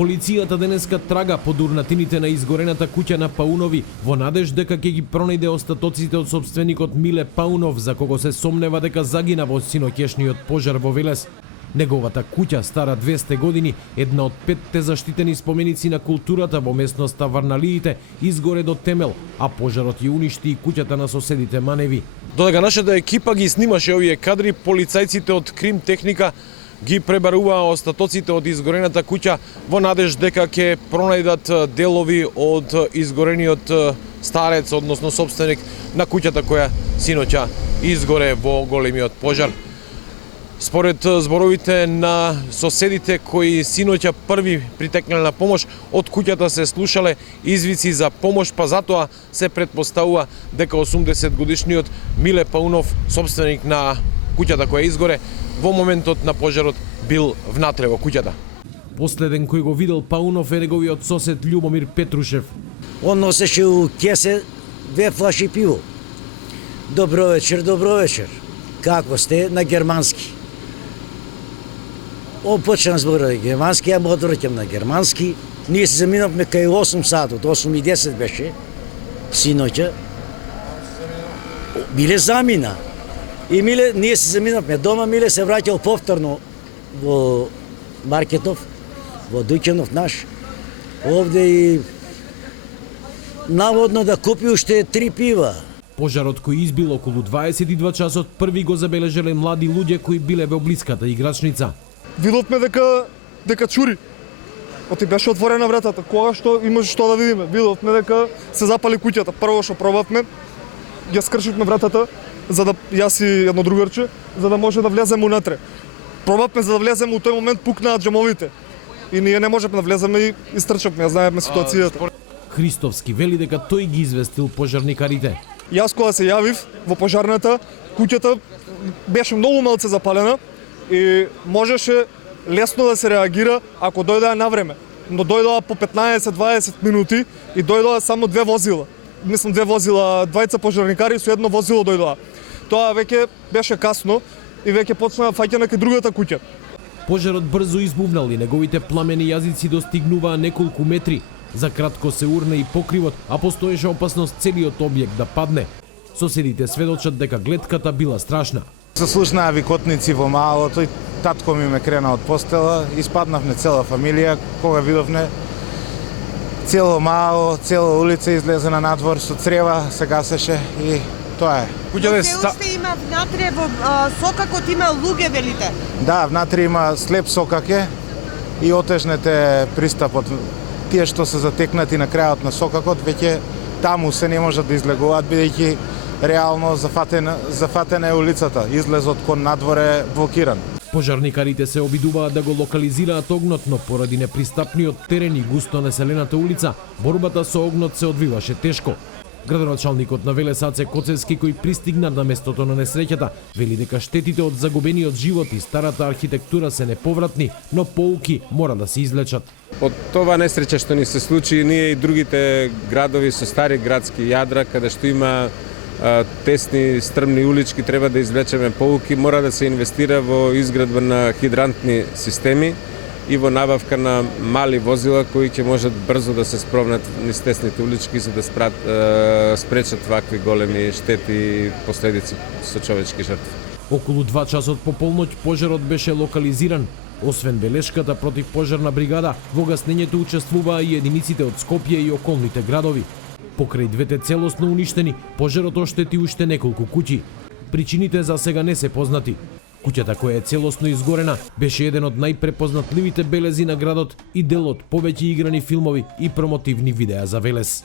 Полицијата денеска трага по дурнатините на изгорената куќа на Паунови во надеж дека ќе ги пронајде остатоците од сопственикот Миле Паунов, за кого се сомнева дека загина во синоќешниот пожар во Велес. Неговата куќа, стара 200 години, една од 5 заштитени споменици на културата во местноста Варналиите, изгоре до темел, а пожарот ја уништи и куќата на соседите Маневи. Додека нашата екипа ги снимаше овие кадри, полицајците од Крим техника ги пребаруваа остатоците од изгорената куќа во надеж дека ќе пронајдат делови од изгорениот старец, односно собственик на куќата која синоќа изгоре во големиот пожар. Според зборовите на соседите кои синоќа први притекнале на помош, од куќата се слушале извици за помош, па затоа се претпоставува дека 80 годишниот Миле Паунов, собственик на куќата која изгоре, во моментот на пожарот бил внатре во куќата. Последен кој го видел Паунов е неговиот сосед Љубомир Петрушев. Он носеше у кесе 2 флаши пиво. Добро вечер, добро вечер. Како сте? На германски. Почнам зборува германски, ја му одвраќам на германски. Ние се заминавме кај 8 сатот, 8:10 беше, синоќа. Миле замина. И Миле, ние се заминавме дома, Миле се враќал повторно во Маркетов, во Дуќанов наш. Овде и наводно да купи уште 3 пива. Пожарот кој избил околу 22 часот први го забележале млади луѓе кои биле во блиската играчница. Видовме дека чури. Оти беше отворена вратата. Кога што имаше што да видиме? Видовме дека се запали куќата. Прво што пробавме, ја скршивме вратата, за да јас и едно другарче, за да може да влеземе унатре. Пробавме за да влеземе, у тој момент пукнаа џамовите. И ние не можеме да влеземе и истрчавме, ја знаеме ситуацијата. Христовски вели дека тој ги известил пожарникарите. Јас кога се јавив во пожарната, куќата беше многу малце запалена и можеше лесно да се реагира ако дојдоа на време. Но дојдоа по 15-20 минути и дојдоа само 2 возила. Мислам 2 возила, 2 пожарникари со едно возило дојдоа. Тоа веќе беше касно и веќе почна фаќа кај другата куќа. Пожарот брзо избувнал и неговите пламени јазици достигнуваа неколку метри. За кратко се урна и покривот, а постоеше опасност целиот објект да падне. Соседите сведочат дека глетката била страшна. Се слушнаа викотници во малото и татко ми ме крена од постела, испаднавме цела фамилија, кога видовме цело мало, цела улица излезе на надвор со црева, се гасеше и тоа е. Куќата се уште има внатре во сокакот има луѓе велите. Да, внатре има слеп сокаке и отежнете пристапот. Тие што се затекнати на крајот на сокакот, веќе таму се не можат да излегуваат, бидејќи реално зафатена е улицата. Излезот кон надвор е блокиран. Пожарникарите се обидуваат да го локализираат огнот, но поради непристапниот терен и густо населената улица, борбата со огнот се одвиваше тешко. Градоначалникот на Велес Аце Коцевски, кој пристигна на местото на несреќата, вели дека штетите од загубениот живот и старата архитектура се неповратни, но поуки мора да се извлечат. Од това несреќа што ни се случи, ние и другите градови со стари градски јадра, каде што има тесни, стрмни улички, треба да извлечеме поуки, мора да се инвестира во изградба на хидрантни системи и во набавка на мали возила кои ќе можат брзо да се спровнат низ тесните улички за да спречат вакви големи штети и последици со човечки жртви. Околу 2 часот по полноќ пожарот беше локализиран. Освен белешката против пожарна бригада, во гаснењето учествуваа и единиците од Скопје и околните градови. Покрај двете целосно уништени, пожарот оштети уште неколку куќи. Причините за сега не се познати. Куќата која е целосно изгорена беше еден од најпрепознатливите белези на градот и дел од повеќе играни филмови и промотивни видеа за Велес.